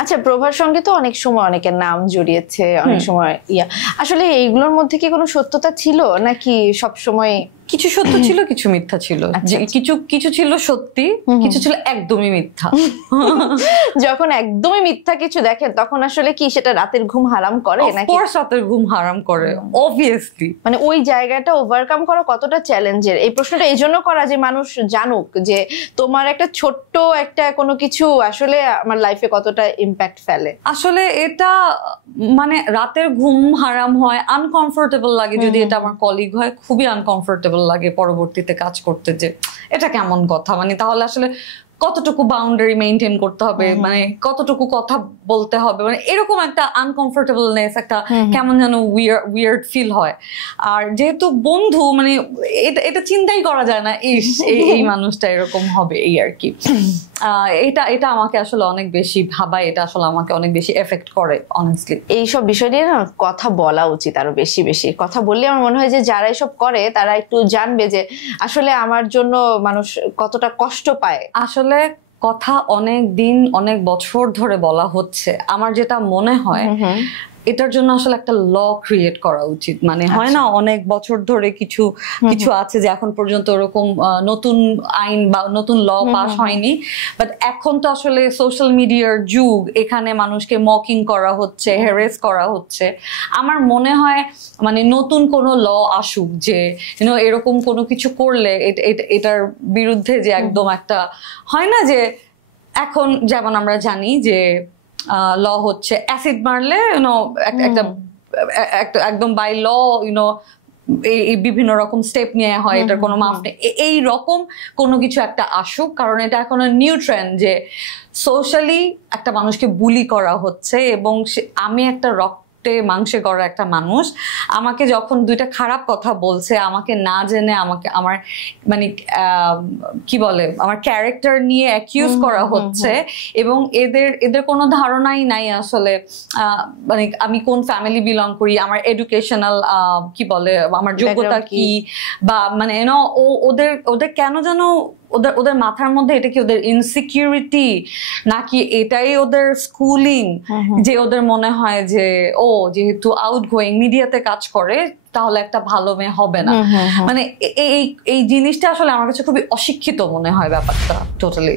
আচ্ছা, প্রভার সঙ্গে তো অনেক সময় অনেকের নাম জড়িয়েছে, অনেক সময় আসলে এইগুলোর মধ্যে কি কোনো সত্যতা ছিল নাকি সব সময়? কিছু সত্য ছিল, কিছু মিথ্যা ছিল। কিছু কিছু ছিল সত্যি, কিছু ছিল একদমই মিথ্যা। যখন একদমই মিথ্যা কিছু দেখেন তখন আসলে কি সেটা রাতের ঘুম হারাম করে নাকি? অফকোর্স রাতের ঘুম হারাম করে, অবভিয়াসলি। মানে ওই জায়গাটা ওভারকাম করা কতটা চ্যালেঞ্জের? এই প্রশ্নটা এই জন্য করা যে মানুষ জানুক যে তোমার একটা ছোট্ট একটা কোনো কিছু আসলে আমার লাইফে কতটা ইম্প্যাক্ট ফেলে। আসলে এটা মানে রাতের ঘুম হারাম হয়, আনকমফোর্টেবল লাগে। যদি এটা আমার কলিগ হয়, খুবই আনকমফোর্টেবল লাগে পরবর্তীতে কাজ করতে, যে এটা কেমন কথা। মানে তাহলে আসলে কতটুকু বাউন্ডারি মেনটেন করতে হবে, মানে কতটুকু কথা বলতে হবে, মানে এরকম একটা আনকমফোর্টেবলনেস, একটা কেমন যেন উইয়ার্ড ফিল হয়। আর যেহেতু বন্ধু, মানে এটা চিন্তাই করা যায় না এই মানুষটা এরকম হবে, এই আর কি। এটা আমাকে আসলে অনেক বেশি ভাবায়, এটা আসলে আমাকে অনেক বেশি এফেক্ট করে অনেস্টলি। এইসব বিষয় নিয়ে না কথা বলা উচিত, আরো বেশি বেশি কথা বললে আমার মনে হয় যে যারা এসব করে তারা একটু জানবে যে আসলে আমার জন্য মানুষ কতটা কষ্ট পায়। আসলে কথা অনেক দিন, অনেক বছর ধরে বলা হচ্ছে। আমার যেটা মনে হয় এটার জন্য আসলে একটা ল ক্রিয়েট করা উচিত। মানে হয় না, অনেক বছর ধরে কিছু কিছু আছে যে এখন পর্যন্ত ওরকম নতুন আইন বা নতুন ল পাস হয়নি, বাট এখন তো আসলে সোশ্যাল মিডিয়ার যুগ, এখানে মানুষকে মকিং করা হচ্ছে, হ্যারাস করা হচ্ছে। আমার মনে হয় মানে নতুন কোনো ল আসুক যে এরকম কোনো কিছু করলে এটার বিরুদ্ধে যে একদম একটা হয় না, যে এখন যেমন আমরা জানি যে ল হচ্ছে অ্যাসিড মারলে একটা একদম বাই ল এই বিভিন্ন রকম স্টেপ নিয়ে হয়, এটার কোনো মাফ নেই। এই রকম কোনো কিছু একটা আসুক, কারণ এটা এখন নিউ ট্রেন্ড যে সোশ্যালি একটা মানুষকে বুলি করা হচ্ছে। এবং আমি একটা মাংসে গড়া একটা মানুষ, আমাকে যখন দুইটা খারাপ কথা বলছে, আমাকে না জেনে আমাকে আমার মানে কি বলে আমার ক্যারেক্টার নিয়ে অ্যাকিউজ করা হচ্ছে, এবং এদের কোনো ধারণাই নাই আসলে মানে আমি কোন ফ্যামিলি বিলং করি, আমার এডুকেশনাল কি বলে আমার যোগ্যতা কি, বা মানে ওদের কেন যেন ওদের মাথার মধ্যে এটা কি ওদের ইনসিকিউরিটি নাকি এটাই ওদের স্কুলিং, যে ওদের মনে হয় যে ও যেহেতু আউটগোয়িং মিডিয়াতে কাজ করে তাহলে একটা ভালো মেয়ে হবে না। মানে এই জিনিসটা আসলে আমার কাছে খুবই অশিক্ষিত মনে হয় ব্যাপারটা টোটালি।